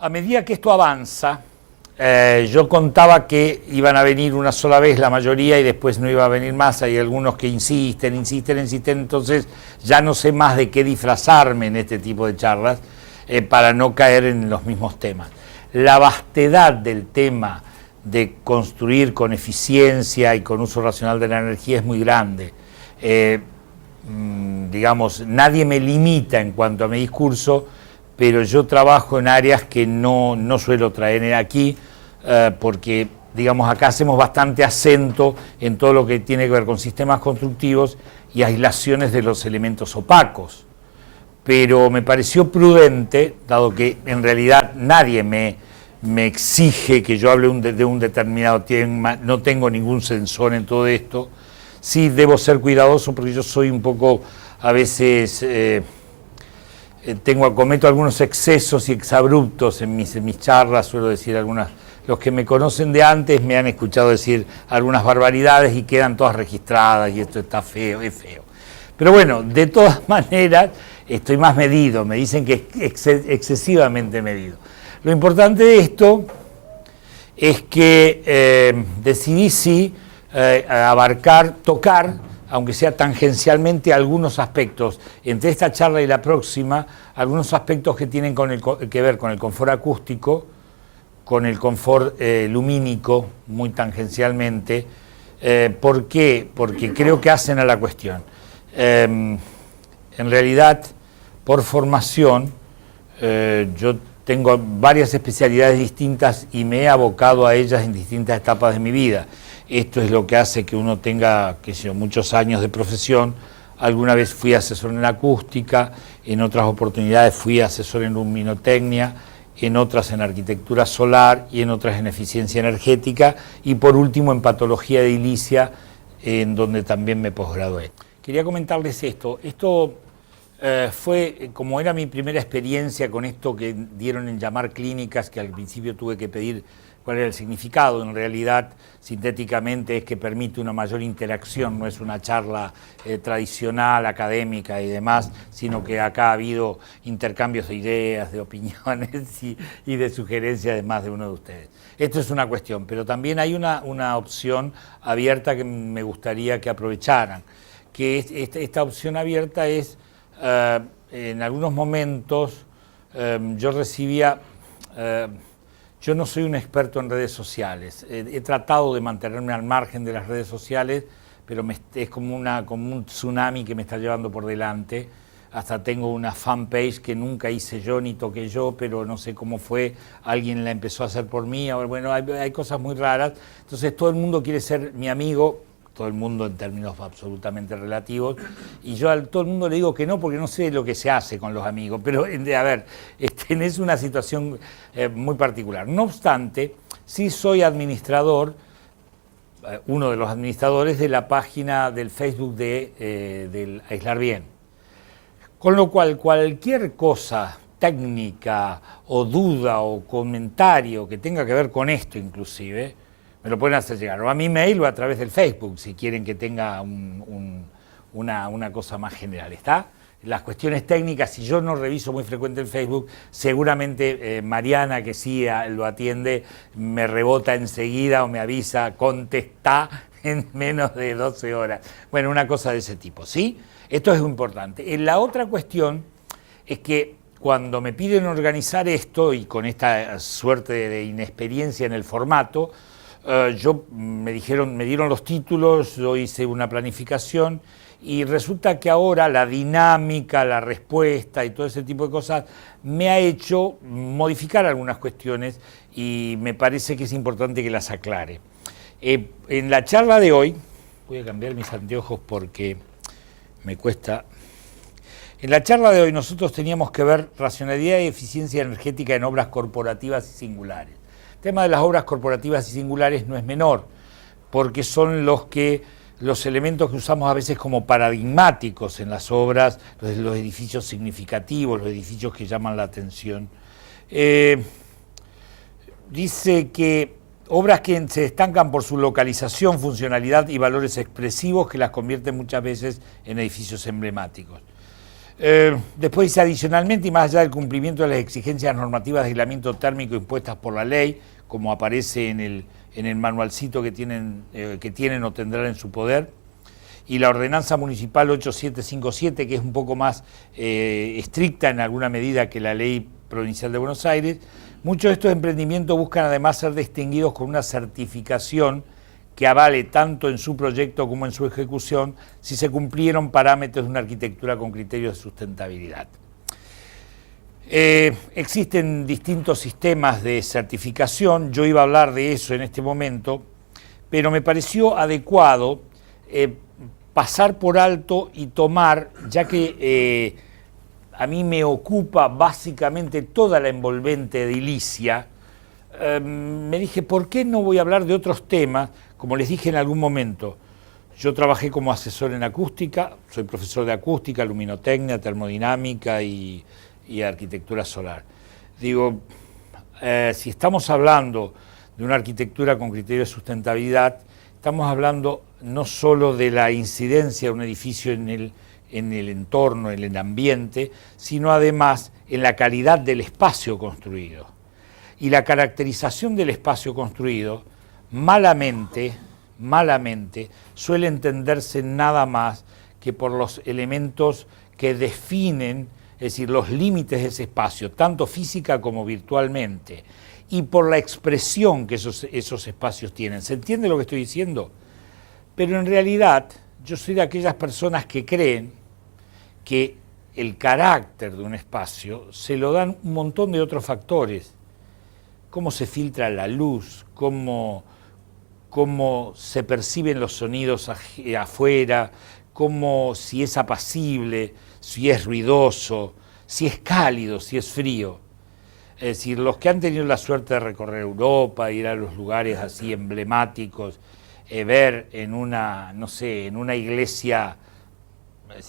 A medida que esto avanza, yo contaba que iban a venir una sola vez la mayoría y después no iba a venir más. Hay algunos que insisten, entonces ya no sé más de qué disfrazarme en este tipo de charlas para no caer en los mismos temas. La vastedad del tema de construir con eficiencia y con uso racional de la energía es muy grande. Digamos, nadie me limita en cuanto a mi discurso, pero yo trabajo en áreas que no suelo traer aquí, porque, digamos, acá hacemos bastante acento en todo lo que tiene que ver con sistemas constructivos y aislaciones de los elementos opacos. Pero me pareció prudente, dado que en realidad nadie me exige que yo hable de un determinado tema, no tengo ningún censor en todo esto. Sí debo ser cuidadoso porque yo soy un poco, a veces, cometo algunos excesos y exabruptos en mis charlas, suelo decir algunas. Los que me conocen de antes me han escuchado decir algunas barbaridades y quedan todas registradas y esto está feo, es feo. Pero bueno, de todas maneras, estoy más medido, me dicen que es excesivamente medido. Lo importante de esto es que decidí sí tocar, aunque sea tangencialmente, algunos aspectos, entre esta charla y la próxima, algunos aspectos que tienen que ver con el confort acústico, con el confort lumínico, muy tangencialmente. ¿Por qué? Porque creo que hacen a la cuestión. En realidad, por formación, yo tengo varias especialidades distintas y me he abocado a ellas en distintas etapas de mi vida. Esto es lo que hace que uno tenga, qué sé yo, muchos años de profesión. Alguna vez fui asesor en acústica, en otras oportunidades fui asesor en luminotecnia, en otras en arquitectura solar y en otras en eficiencia energética y por último en patología edilicia, en donde también me posgradué. Quería comentarles esto. Esto fue, como era mi primera experiencia con esto que dieron en llamar clínicas, que al principio tuve que pedir cuál era el significado. En realidad, sintéticamente, es que permite una mayor interacción, no es una charla tradicional, académica y demás, sino que acá ha habido intercambios de ideas, de opiniones y de sugerencias de más de uno de ustedes. Esto es una cuestión, pero también hay una opción abierta que me gustaría que aprovecharan, que esta opción abierta es, en algunos momentos, yo recibía... Yo no soy un experto en redes sociales, he tratado de mantenerme al margen de las redes sociales, pero es como un tsunami que me está llevando por delante. Hasta tengo una fanpage que nunca hice yo ni toqué yo, pero no sé cómo fue, alguien la empezó a hacer por mí. Ahora, bueno, hay cosas muy raras, entonces todo el mundo quiere ser mi amigo, todo el mundo en términos absolutamente relativos, y yo a todo el mundo le digo que no, porque no sé lo que se hace con los amigos, pero a ver, es una situación muy particular. No obstante, sí soy administrador, uno de los administradores de la página del Facebook del Aislar Bien, con lo cual cualquier cosa técnica o duda o comentario que tenga que ver con esto inclusive, me lo pueden hacer llegar, o a mi mail o a través del Facebook, si quieren que tenga una cosa más general. ¿Está? Las cuestiones técnicas, si yo no reviso muy frecuente el Facebook, seguramente Mariana, que sí lo atiende, me rebota enseguida o me avisa, contestá en menos de 12 horas. Bueno, una cosa de ese tipo, ¿sí? Esto es importante. La otra cuestión es que cuando me piden organizar esto, y con esta suerte de inexperiencia en el formato, me dieron los títulos, yo hice una planificación y resulta que ahora la dinámica, la respuesta y todo ese tipo de cosas me ha hecho modificar algunas cuestiones y me parece que es importante que las aclare. En la charla de hoy, voy a cambiar mis anteojos porque me cuesta. En la charla de hoy nosotros teníamos que ver racionalidad y eficiencia energética en obras corporativas y singulares. El tema de las obras corporativas y singulares no es menor, porque son los elementos que usamos a veces como paradigmáticos en las obras, los edificios significativos, los edificios que llaman la atención. Dice que obras que se estancan por su localización, funcionalidad y valores expresivos que las convierten muchas veces en edificios emblemáticos. Después dice adicionalmente y más allá del cumplimiento de las exigencias normativas de aislamiento térmico impuestas por la ley, como aparece en el manualcito que tienen o tendrán en su poder, y la ordenanza municipal 8757, que es un poco más estricta en alguna medida que la ley provincial de Buenos Aires, muchos de estos emprendimientos buscan además ser distinguidos con una certificación que avale tanto en su proyecto como en su ejecución si se cumplieron parámetros de una arquitectura con criterios de sustentabilidad. Existen distintos sistemas de certificación, yo iba a hablar de eso en este momento, pero me pareció adecuado pasar por alto y tomar, ya que a mí me ocupa básicamente toda la envolvente edilicia, me dije, ¿por qué no voy a hablar de otros temas? Como les dije en algún momento, yo trabajé como asesor en acústica, soy profesor de acústica, luminotecnia, termodinámica y arquitectura solar. Digo, si estamos hablando de una arquitectura con criterios de sustentabilidad, estamos hablando no solo de la incidencia de un edificio en el entorno, en el ambiente, sino además en la calidad del espacio construido. Y la caracterización del espacio construido, malamente, suele entenderse nada más que por los elementos que definen, es decir, los límites de ese espacio, tanto física como virtualmente, y por la expresión que esos espacios tienen. ¿Se entiende lo que estoy diciendo? Pero en realidad yo soy de aquellas personas que creen que el carácter de un espacio se lo dan un montón de otros factores. Cómo se filtra la luz, cómo se perciben los sonidos afuera, si es apacible, si es ruidoso, si es cálido, si es frío. Es decir, los que han tenido la suerte de recorrer Europa, ir a los lugares así emblemáticos, ver en una iglesia.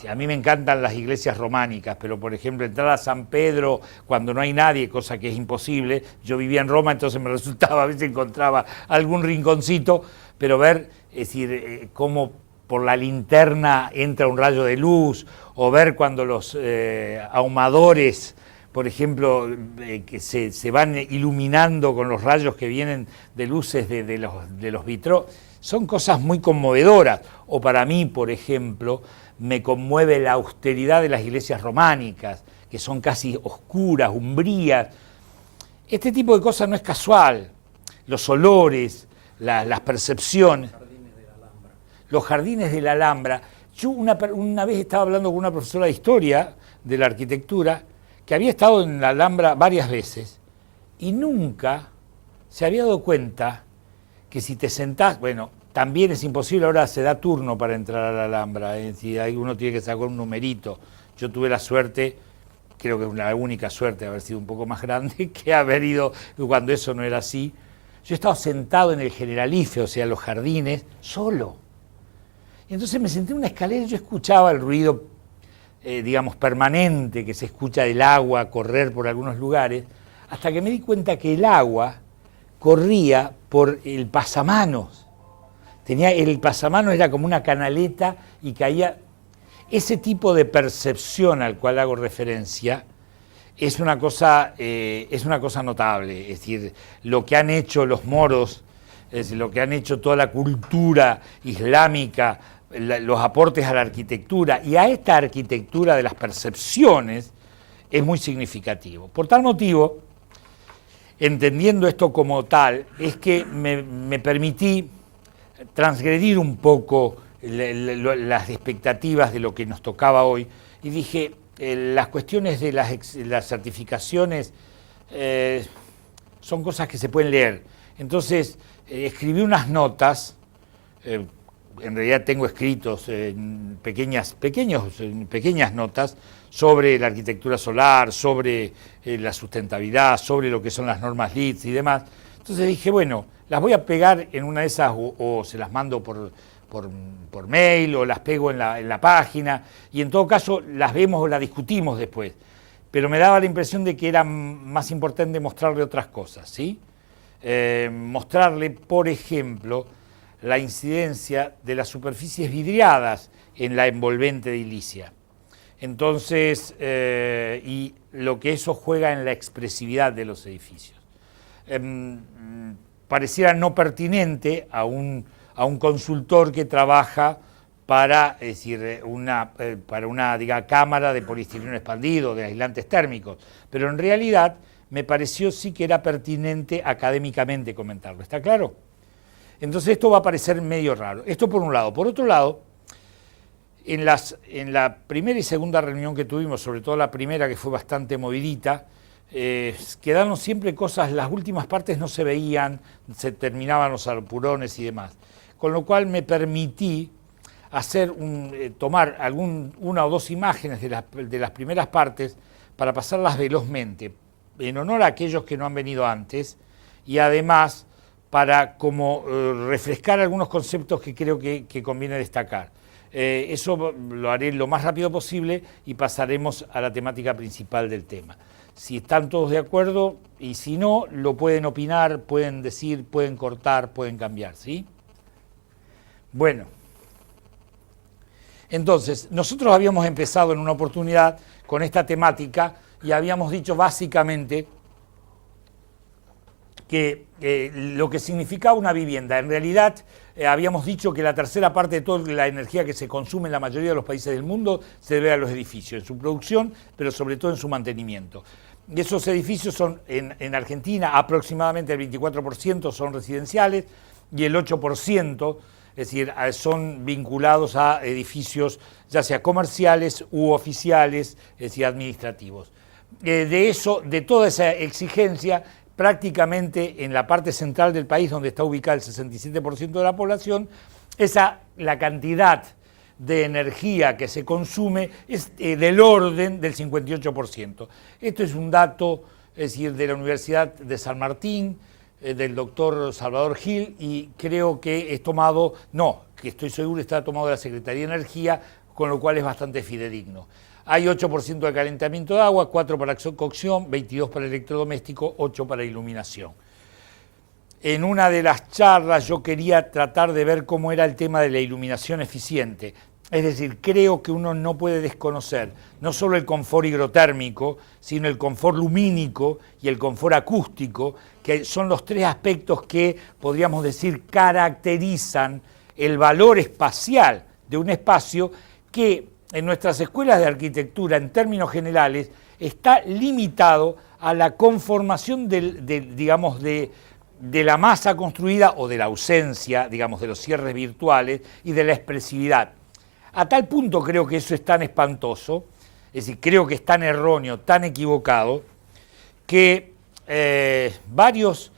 A mí me encantan las iglesias románicas, pero por ejemplo entrar a San Pedro cuando no hay nadie, cosa que es imposible. Yo vivía en Roma, entonces me resultaba, a veces encontraba algún rinconcito, pero ver, es decir, cómo por la linterna entra un rayo de luz, o ver cuando los ahumadores, por ejemplo, que se van iluminando con los rayos que vienen de luces de los vitros, son cosas muy conmovedoras. O para mí, por ejemplo, me conmueve la austeridad de las iglesias románicas, que son casi oscuras, umbrías. Este tipo de cosas no es casual. Los olores, las percepciones. Los jardines de la Alhambra. Yo una vez estaba hablando con una profesora de historia de la arquitectura que había estado en la Alhambra varias veces y nunca se había dado cuenta que si te sentás, bueno, también es imposible, ahora se da turno para entrar a la Alhambra, es decir, uno tiene que sacar un numerito. Yo tuve la suerte, creo que la única suerte de haber sido un poco más grande, que haber ido cuando eso no era así. Yo estaba sentado en el Generalife, o sea, en los jardines, solo. Y entonces me senté en una escalera y yo escuchaba el ruido, digamos, permanente que se escucha del agua correr por algunos lugares, hasta que me di cuenta que el agua corría por el pasamanos. El pasamanos era como una canaleta y caía. Ese tipo de percepción al cual hago referencia es una cosa notable. Es decir, lo que han hecho los moros, es decir, lo que han hecho toda la cultura islámica, los aportes a la arquitectura y a esta arquitectura de las percepciones es muy significativo. Por tal motivo, entendiendo esto como tal, es que me permití transgredir un poco las expectativas de lo que nos tocaba hoy y dije, las cuestiones de las certificaciones son cosas que se pueden leer. Entonces escribí unas notas, en realidad tengo escritos pequeñas notas sobre la arquitectura solar, sobre la sustentabilidad, sobre lo que son las normas LEED y demás. Entonces dije, bueno, las voy a pegar en una de esas o se las mando por mail o las pego en la página y en todo caso las vemos o las discutimos después. Pero me daba la impresión de que era más importante mostrarle otras cosas, ¿sí? Mostrarle, por ejemplo, la incidencia de las superficies vidriadas en la envolvente edilicia. Entonces, y lo que eso juega en la expresividad de los edificios. Pareciera no pertinente a un consultor que trabaja para, es decir, para una diga, cámara de poliestireno expandido, de aislantes térmicos, pero en realidad me pareció sí que era pertinente académicamente comentarlo, ¿está claro? Entonces esto va a parecer medio raro. Esto por un lado. Por otro lado, en la primera y segunda reunión que tuvimos, sobre todo la primera que fue bastante movidita, quedaron siempre cosas, las últimas partes no se veían, se terminaban los apurones y demás. Con lo cual me permití hacer tomar una o dos imágenes de las primeras partes para pasarlas velozmente, en honor a aquellos que no han venido antes y además para como refrescar algunos conceptos que creo que conviene destacar. Eso lo haré lo más rápido posible y pasaremos a la temática principal del tema. Si están todos de acuerdo y si no, lo pueden opinar, pueden decir, pueden cortar, pueden cambiar, ¿sí? Bueno, entonces, nosotros habíamos empezado en una oportunidad con esta temática y habíamos dicho básicamente que lo que significaba una vivienda. En realidad, habíamos dicho que la tercera parte de toda la energía que se consume en la mayoría de los países del mundo se debe a los edificios, en su producción, pero sobre todo en su mantenimiento. Y esos edificios son, en Argentina, aproximadamente el 24% son residenciales y el 8%, es decir, son vinculados a edificios ya sea comerciales u oficiales, es decir, administrativos. De toda esa exigencia, prácticamente en la parte central del país, donde está ubicada el 67% de la población, la cantidad de energía que se consume es del orden del 58%. Esto es un dato, es decir, de la Universidad de San Martín, del doctor Salvador Gil, y creo que es tomado, que estoy seguro está tomado de la Secretaría de Energía, con lo cual es bastante fidedigno. Hay 8% de calentamiento de agua, 4% para cocción, 22% para electrodoméstico, 8% para iluminación. En una de las charlas yo quería tratar de ver cómo era el tema de la iluminación eficiente. Es decir, creo que uno no puede desconocer no solo el confort higrotérmico, sino el confort lumínico y el confort acústico, que son los tres aspectos que, podríamos decir, caracterizan el valor espacial de un espacio que en nuestras escuelas de arquitectura, en términos generales, está limitado a la conformación de la masa construida o de la ausencia, digamos, de los cierres virtuales y de la expresividad. A tal punto creo que eso es tan espantoso, es decir, creo que es tan erróneo, tan equivocado, que varios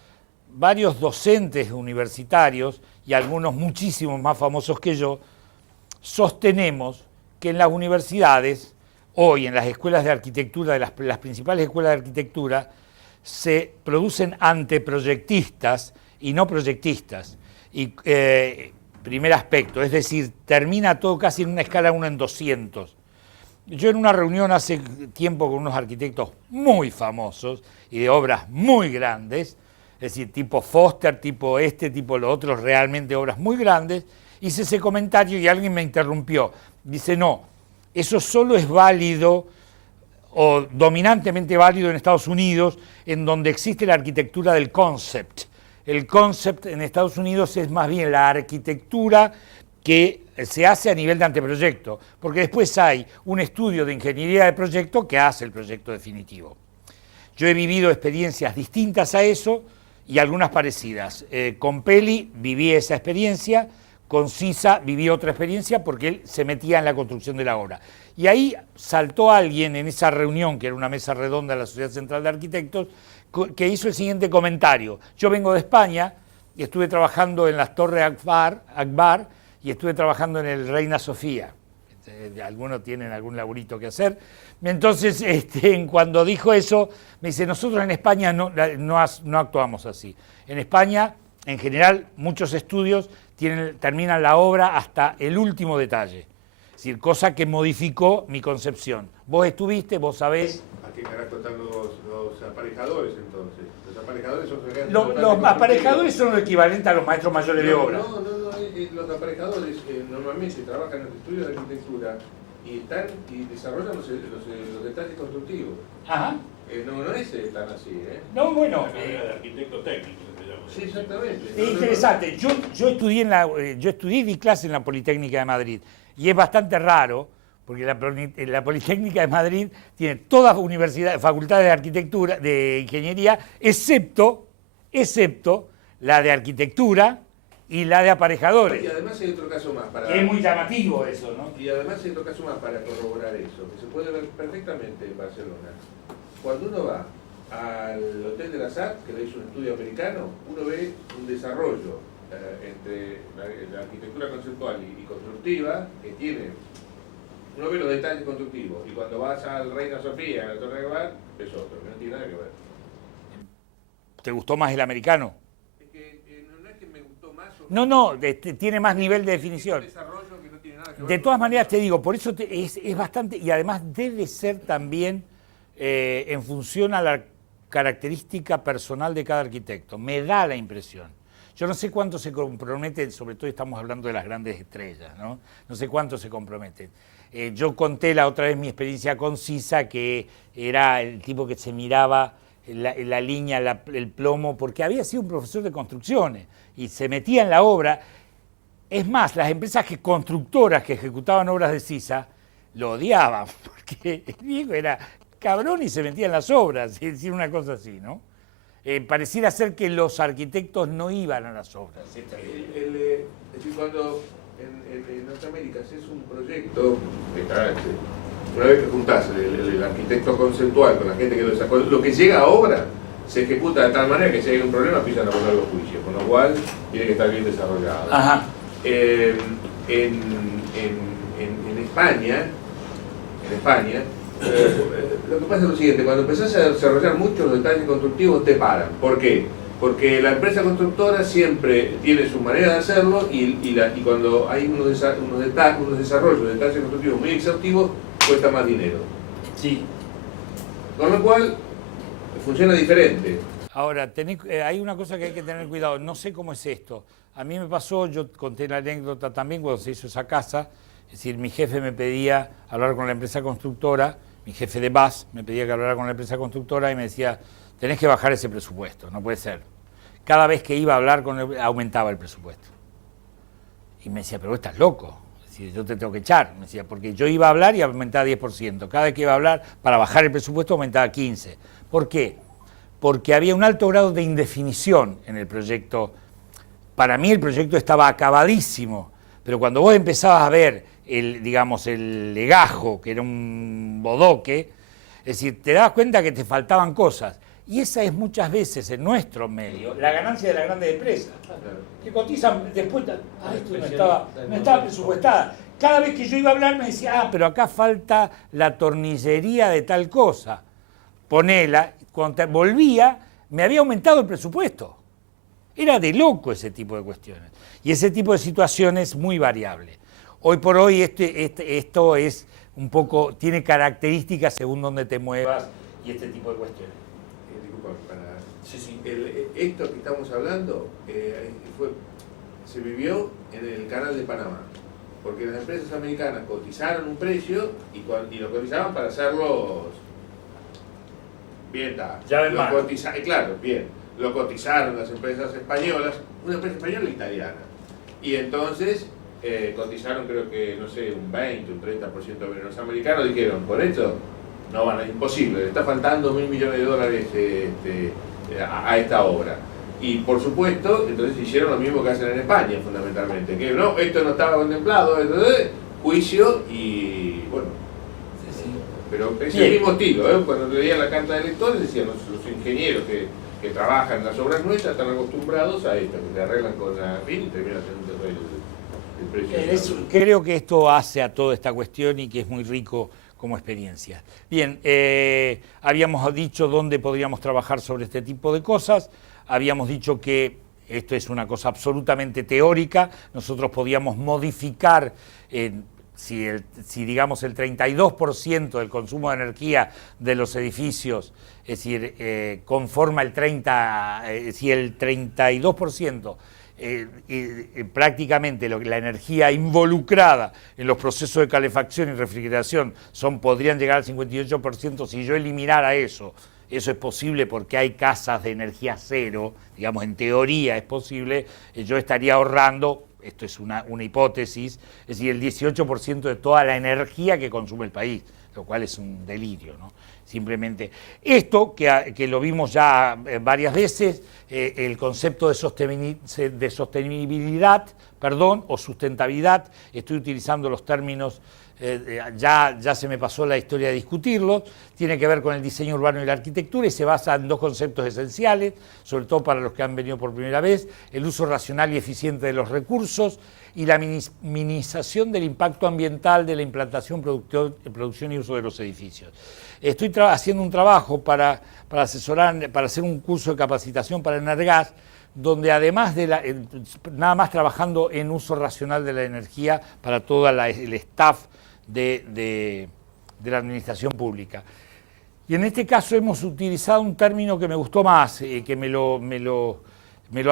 docentes universitarios, y algunos muchísimos más famosos que yo, sostenemos que en las universidades, hoy en las escuelas de arquitectura, de las principales escuelas de arquitectura, se producen anteproyectistas y no proyectistas. Y primer aspecto, es decir, termina todo casi en una escala 1 en 200. Yo en una reunión hace tiempo con unos arquitectos muy famosos y de obras muy grandes, es decir, tipo Foster, tipo tipo lo otro, realmente obras muy grandes, hice ese comentario y alguien me interrumpió. Dice, no, eso solo es válido o dominantemente válido en Estados Unidos, en donde existe la arquitectura del concept. El concept en Estados Unidos es más bien la arquitectura que se hace a nivel de anteproyecto, porque después hay un estudio de ingeniería de proyecto que hace el proyecto definitivo. Yo he vivido experiencias distintas a eso y algunas parecidas. Con Peli viví esa experiencia, con Sisa viví otra experiencia porque él se metía en la construcción de la obra. Y ahí saltó alguien en esa reunión, que era una mesa redonda de la Sociedad Central de Arquitectos, que hizo el siguiente comentario. Yo vengo de España y estuve trabajando en las Torres Akbar y estuve trabajando en el Reina Sofía. Algunos tienen algún laburito que hacer. Entonces, cuando dijo eso, me dice, nosotros en España no actuamos así. En España, en general, muchos estudios terminan la obra hasta el último detalle. Es decir, cosa que modificó mi concepción. Vos estuviste, vos sabés. ¿A qué carácter están los aparejadores entonces? Los aparejadores son... Los aparejadores son lo equivalente a los maestros mayores de obra. No, los aparejadores normalmente trabajan en los estudios de arquitectura y y desarrollan los detalles constructivos. Ajá. No es tan así, ¿eh? No, bueno. La carrera de arquitecto técnico, se llama. Sí, exactamente. Es interesante. Yo estudié y di clase en la Politécnica de Madrid y es bastante raro porque la Politécnica de Madrid tiene todas facultades de arquitectura, de ingeniería, excepto la de arquitectura y la de aparejadores. Y además hay otro caso más para... Es muy llamativo eso, ¿no? Y además hay otro caso más para corroborar eso, que se puede ver perfectamente en Barcelona. Cuando uno va al Hotel de la SAT, que le hizo un estudio americano, uno ve un desarrollo entre la arquitectura conceptual y constructiva que tiene. Uno ve los detalles constructivos y cuando vas al Reina Sofía, a la Torre de Bar, es otro, que no tiene nada que ver. ¿Te gustó más el americano? Es que no es que me gustó más o No, tiene más nivel de definición. un desarrollo que no tiene nada que ver. De todas maneras te digo, por eso es bastante, y además debe ser también en función a la característica personal de cada arquitecto. Me da la impresión. Yo no sé cuánto se comprometen, sobre todo estamos hablando de las grandes estrellas, ¿no? No sé cuánto se comprometen. Yo conté la otra vez mi experiencia con Sisa, que era el tipo que se miraba la línea, el plomo, porque había sido un profesor de construcciones y se metía en la obra. Es más, las empresas constructoras que ejecutaban obras de Sisa lo odiaban, porque el viejo era cabrón y se metía en las obras, es decir, una cosa así, ¿no? Pareciera ser que los arquitectos no iban a las obras. Es decir, cuando en Norteamérica haces un proyecto, una vez que juntás el arquitecto conceptual con la gente que lo sacó, lo que llega a obra se ejecuta de tal manera que si hay un problema empiezan a poner los juicios, con lo cual tiene que estar bien desarrollado. Ajá. En España, lo que pasa es lo siguiente: cuando empezás a desarrollar muchos detalles constructivos te paran. ¿Por qué? Porque la empresa constructora siempre tiene su manera de hacerlo y cuando hay unos desarrollos de detalles constructivos muy exhaustivos, cuesta más dinero. Sí. Con lo cual, funciona diferente. Ahora, hay una cosa que hay que tener cuidado, no sé cómo es esto. A mí me pasó, yo conté la anécdota también cuando se hizo esa casa, es decir, mi jefe me pedía hablar con la empresa constructora, mi jefe de BAS me pedía que hablara con la empresa constructora y me decía, tenés que bajar ese presupuesto, no puede ser. Cada vez que iba a hablar con él, aumentaba el presupuesto. Y me decía, pero vos estás loco, es decir, yo te tengo que echar. Me decía, porque yo iba a hablar y aumentaba 10%. Cada vez que iba a hablar, para bajar el presupuesto, aumentaba 15%. ¿Por qué? Porque había un alto grado de indefinición en el proyecto. Para mí el proyecto estaba acabadísimo, pero cuando vos empezabas a ver el legajo, que era un bodoque, es decir, te dabas cuenta que te faltaban cosas. Y esa es muchas veces en nuestro medio la ganancia de las grandes empresas, que cotizan después, esto no estaba presupuestada. Cada vez que yo iba a hablar me decía, pero acá falta la tornillería de tal cosa. Ponela, cuando volvía, me había aumentado el presupuesto. Era de loco ese tipo de cuestiones. Y ese tipo de situaciones muy variable. Hoy por hoy esto es un poco, tiene características según donde te muevas y este tipo de cuestiones. Sí. Esto que estamos hablando se vivió en el canal de Panamá, porque las empresas americanas cotizaron un precio y lo cotizaban para hacerlos bien dados. Claro, bien. Lo cotizaron las empresas españolas, una empresa española e italiana. Y entonces cotizaron, creo que, no sé, un 20, un 30% de los americanos. Dijeron, por esto no van a, es imposible, le está faltando $1.000 millones a esta obra. Y por supuesto, entonces hicieron lo mismo que hacen en España, fundamentalmente, que no, esto no estaba contemplado, juicio y bueno. Sí. Pero es el mismo estilo, cuando leían la carta de lectores decían los ingenieros que trabajan en las obras nuestras están acostumbrados a esto, que se arreglan con la fin y terminan haciendo el precio. Creo que esto hace a toda esta cuestión y que es muy rico como experiencia. Bien, habíamos dicho dónde podríamos trabajar sobre este tipo de cosas, habíamos dicho que esto es una cosa absolutamente teórica, nosotros podíamos modificar, si digamos el 32% del consumo de energía de los edificios, es decir, conforma el 32% prácticamente la energía involucrada en los procesos de calefacción y refrigeración podrían llegar al 58%. Si yo eliminara eso es posible porque hay casas de energía cero, digamos, en teoría es posible, yo estaría ahorrando, esto es una hipótesis, es decir, el 18% de toda la energía que consume el país, lo cual es un delirio, ¿no? Simplemente esto, que lo vimos ya varias veces, el concepto de sostenibilidad, o sustentabilidad, estoy utilizando los términos, ya se me pasó la historia de discutirlos, tiene que ver con el diseño urbano y la arquitectura y se basa en dos conceptos esenciales, sobre todo para los que han venido por primera vez: el uso racional y eficiente de los recursos y la minimización del impacto ambiental de la implantación, producción y uso de los edificios. Estoy haciendo un trabajo para asesorar, para hacer un curso de capacitación para Energas, donde además de nada más trabajando en uso racional de la energía para todo el staff de la administración pública. Y en este caso hemos utilizado un término que me gustó más, que me lo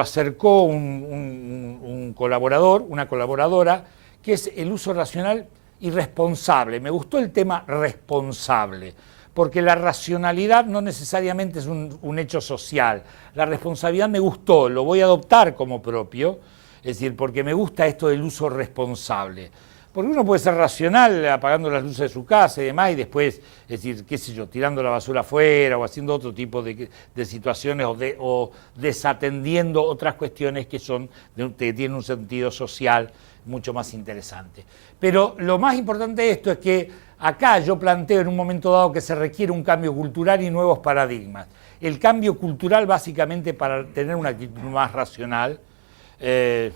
acercó un colaborador, una colaboradora, que es el uso racional y responsable. Me gustó el tema responsable, porque la racionalidad no necesariamente es un hecho social. La responsabilidad me gustó, lo voy a adoptar como propio, es decir, porque me gusta esto del uso responsable. Porque uno puede ser racional apagando las luces de su casa y demás, y después, es decir, qué sé yo, tirando la basura afuera o haciendo otro tipo de situaciones o desatendiendo otras cuestiones que tienen un sentido social mucho más interesante. Pero lo más importante de esto es que acá yo planteo en un momento dado que se requiere un cambio cultural y nuevos paradigmas. El cambio cultural básicamente para tener una actitud más racional,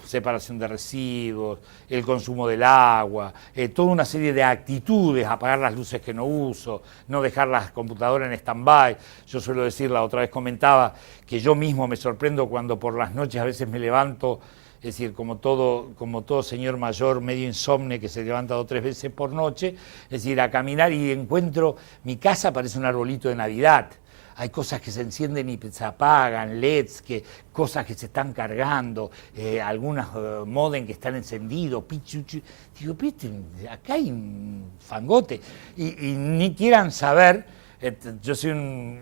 separación de residuos, el consumo del agua, toda una serie de actitudes, apagar las luces que no uso, no dejar las computadoras en stand-by. Yo suelo decir, la otra vez comentaba, que yo mismo me sorprendo cuando por las noches a veces me levanto, es decir, como todo señor mayor medio insomne que se levanta 2 o 3 veces por noche, es decir, a caminar y encuentro, mi casa parece un arbolito de Navidad. Hay cosas que se encienden y se apagan, LEDs, cosas que se están cargando, algunas modem que están encendidos, pichuchu. Digo, acá hay un fangote. Y ni quieran saber, yo soy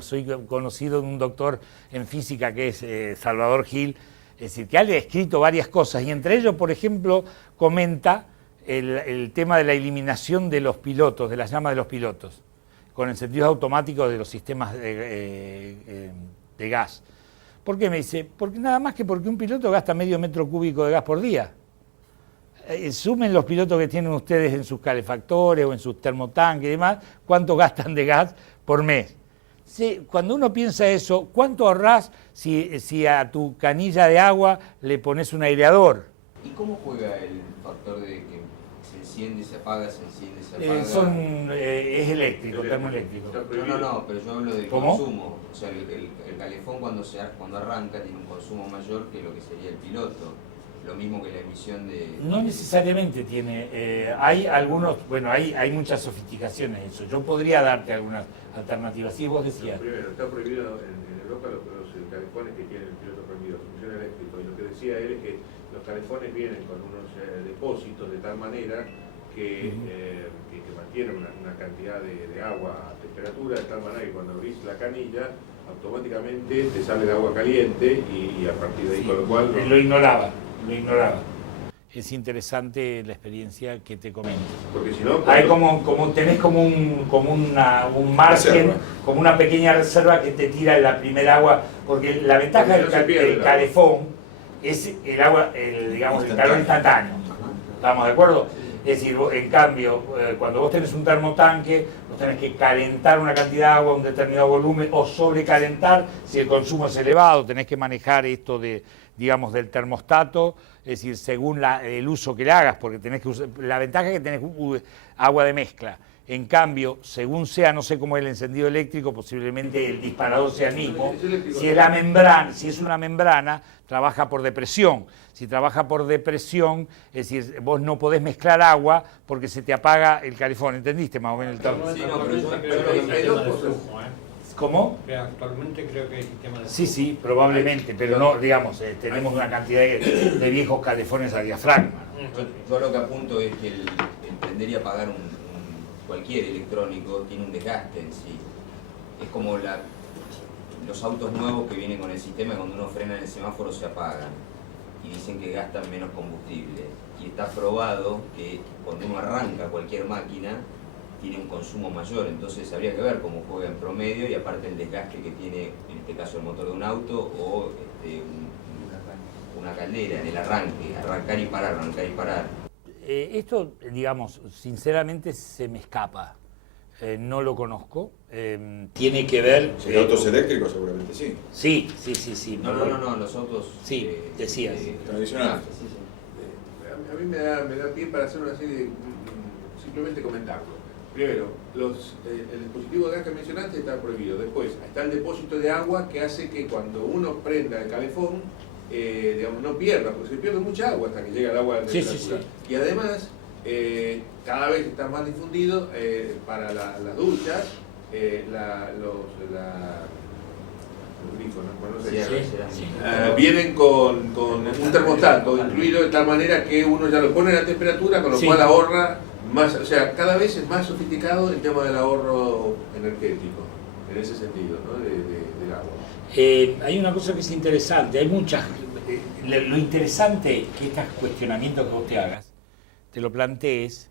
soy conocido de un doctor en física que es Salvador Gil, es decir, que ha escrito varias cosas, y entre ellos, por ejemplo, comenta el tema de la eliminación de los pilotos, de las llamas de los pilotos, con encendidos automáticos de los sistemas de gas. ¿Por qué? Me dice, porque nada más que porque un piloto gasta medio metro cúbico de gas por día. Sumen los pilotos que tienen ustedes en sus calefactores o en sus termotanques y demás, cuánto gastan de gas por mes. Sí, cuando uno piensa eso, ¿cuánto ahorrás si a tu canilla de agua le pones un aireador? ¿Y cómo juega el factor de que se enciende y se apaga, se enciende y se apaga? Es eléctrico, termoeléctrico. No, pero yo hablo del ¿Cómo? consumo. O sea, el calefón cuando arranca tiene un consumo mayor que lo que sería el piloto. Lo mismo que la emisión de... No necesariamente tiene, hay algunos, hay muchas sofisticaciones en eso. Yo podría darte algunas alternativas. Sí, vos decías. Primero, está prohibido en Europa los calefones que tienen el piloto prendido, función eléctrico. Y lo que decía él es que los calefones vienen con unos depósitos de tal manera que mantienen una cantidad de agua a temperatura, de tal manera que cuando abrís la canilla, automáticamente te sale el agua caliente y a partir de ahí, con lo cual... Lo ignoraba. Es interesante la experiencia que te comento. Porque si no... Hay tenés como un margen, reserva, como una pequeña reserva que te tira la primera agua, porque la ventaja del calefón es el agua, el calor instantáneo. ¿Estamos de acuerdo? Es decir, en cambio, cuando vos tenés un termotanque, vos tenés que calentar una cantidad de agua a un determinado volumen o sobrecalentar si el consumo es elevado, tenés que manejar esto del termostato, es decir, según el uso que le hagas, porque tenés que usar, la ventaja es que tenés agua de mezcla. En cambio, según sea, no sé cómo es el encendido eléctrico, posiblemente el disparador sea el mismo. Si es una membrana, trabaja por depresión. Si trabaja por depresión, es decir, vos no podés mezclar agua porque se te apaga el calefón. ¿Entendiste más o menos el término? Sí, no, pero yo hay dos cosas. ¿Cómo? Pero actualmente creo que hay sistemas de... Sí, sí, probablemente, pero no, digamos, tenemos una cantidad de viejos calefones a diafragma. Yo lo que apunto es que el prender y apagar cualquier electrónico tiene un desgaste en sí. Es como los autos nuevos que vienen con el sistema, cuando uno frena en el semáforo se apagan y dicen que gastan menos combustible. Y está probado que cuando uno arranca cualquier máquina tiene un consumo mayor, entonces habría que ver cómo juega en promedio y aparte el desgaste que tiene en este caso el motor de un auto o una caldera en el arranque, arrancar y parar, arrancar y parar. Esto, digamos, sinceramente se me escapa. No lo conozco. Tiene que ver... Si autos eléctricos seguramente sí. Sí. No, los autos... Sí, decías. Tradicional. Sí, sí. A mí me da pie para hacer una serie de... simplemente comentarlo. Primero, el dispositivo de gas que mencionaste está prohibido. Después, está el depósito de agua que hace que cuando uno prenda el calefón, digamos, no pierda, porque se pierde mucha agua hasta que llega el agua de temperatura. Sí. Y además, cada vez está más difundido para las duchas, los grifos, ¿no? No sé. Sí. Vienen con un termostato incluido de tal manera que uno ya lo pone a la temperatura, con lo Sí. cual ahorra más, o sea, cada vez es más sofisticado el tema del ahorro energético, en ese sentido, ¿no? del agua. Hay una cosa que es interesante, hay muchas... lo interesante que estos cuestionamientos que vos te hagas, te lo plantees,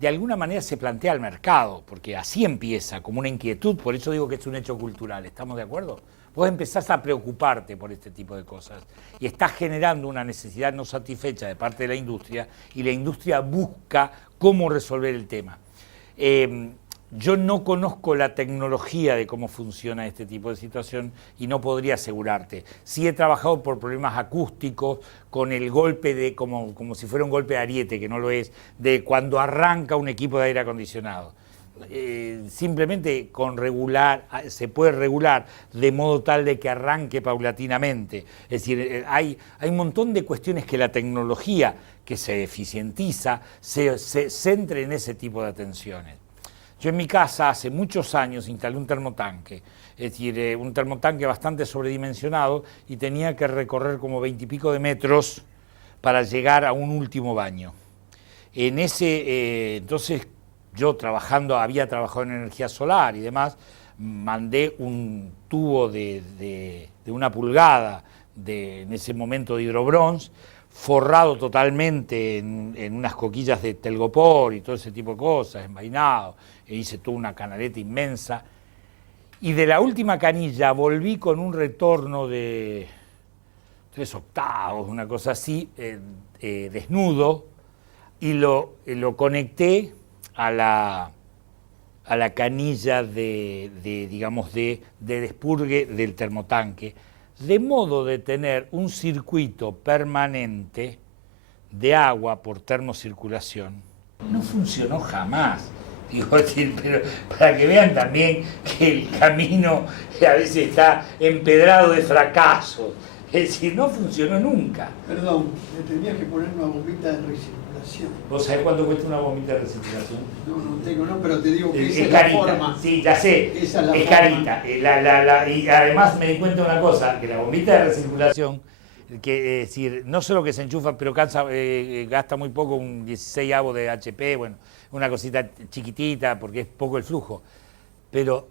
de alguna manera se plantea al mercado, porque así empieza, como una inquietud, por eso digo que es un hecho cultural, ¿estamos de acuerdo? Vos empezás a preocuparte por este tipo de cosas y estás generando una necesidad no satisfecha de parte de la industria y la industria busca cómo resolver el tema. Yo no conozco la tecnología de cómo funciona este tipo de situación y no podría asegurarte. Sí he trabajado por problemas acústicos, con el golpe de, como si fuera un golpe de ariete, que no lo es, de cuando arranca un equipo de aire acondicionado. Simplemente se puede regular de modo tal de que arranque paulatinamente. Es decir, hay un montón de cuestiones que la tecnología, que se eficientiza, se centre en ese tipo de atenciones. Yo en mi casa hace muchos años instalé un termotanque, es decir, un termotanque bastante sobredimensionado y tenía que recorrer como 20 y pico de metros para llegar a un último baño. En entonces yo había trabajado en energía solar y demás, mandé un tubo de 1 pulgada en ese momento de hidrobrons, forrado totalmente en unas coquillas de telgopor y todo ese tipo de cosas, envainado, e hice toda una canaleta inmensa. Y de la última canilla volví con un retorno de 3 octavos, una cosa así, desnudo, y lo conecté a la canilla de despurgue del termotanque, de modo de tener un circuito permanente de agua por termocirculación. No funcionó jamás. Digo, pero para que vean también que el camino a veces está empedrado de fracasos. Es decir, no funcionó nunca. Perdón, le tendrías que poner una bombita de recirculación. ¿Vos sabés cuánto cuesta una bombita de recirculación? No tengo, pero te digo que esa Es es la carita, forma. sí, ya sé, Esa es la es forma. carita. Y además me di cuenta de una cosa, que la bombita de recirculación, que es decir, no solo que se enchufa, pero gasta muy poco, un 16avo de HP, bueno, una cosita chiquitita, porque es poco el flujo, pero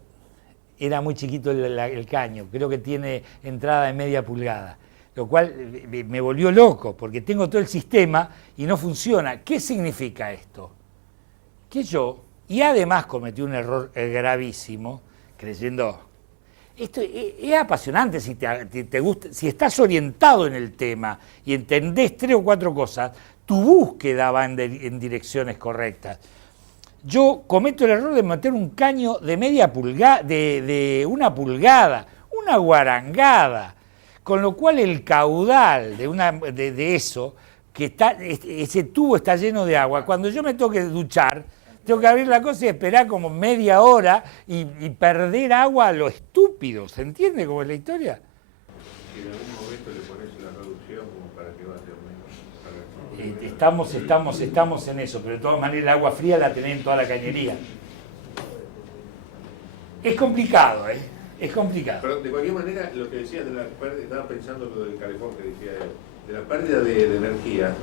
era muy chiquito el caño, creo que tiene entrada de media pulgada, lo cual me volvió loco, porque tengo todo el sistema y no funciona. ¿Qué significa esto? Que yo, y además cometí un error gravísimo, creyendo, esto es apasionante si te gusta, si estás orientado en el tema y entendés 3 o 4 cosas, tu búsqueda va en direcciones correctas. Yo cometo el error de meter un caño de media pulgada, de 1 pulgada, una guarangada, con lo cual el caudal de eso, ese tubo está lleno de agua. Cuando yo me toque duchar, tengo que abrir la cosa y esperar como media hora y perder agua a lo estúpido. ¿Se entiende cómo es la historia? Si en algún momento le pones la reducción como para que vaya menos. Estamos en eso, pero de todas maneras el agua fría la tenés en toda la cañería. Es complicado, ¿eh? Es complicado. Pero de cualquier manera, lo que decías de la pérdida, estaba pensando lo del calefón que decía él, de la pérdida de energía,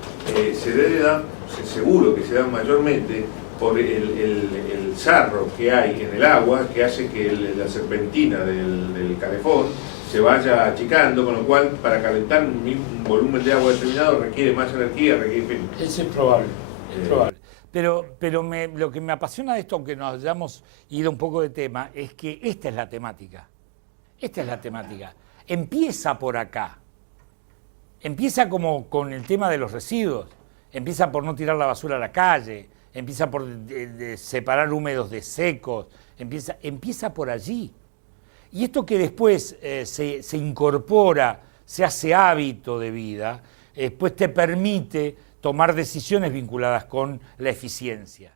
se debe dar, seguro que se da mayormente por el sarro que hay en el agua, que hace que la serpentina del calefón se vaya achicando, con lo cual para calentar un volumen de agua determinado requiere más energía, requiere... Eso es probable, es probable. Pero lo que me apasiona de esto, aunque nos hayamos ido un poco de tema, es que esta es la temática. Esta es la temática. Empieza por acá. Empieza como con el tema de los residuos. Empieza por no tirar la basura a la calle. Empieza por separar húmedos de secos. Empieza por allí. Y esto que después se incorpora, se hace hábito de vida, después te permite tomar decisiones vinculadas con la eficiencia.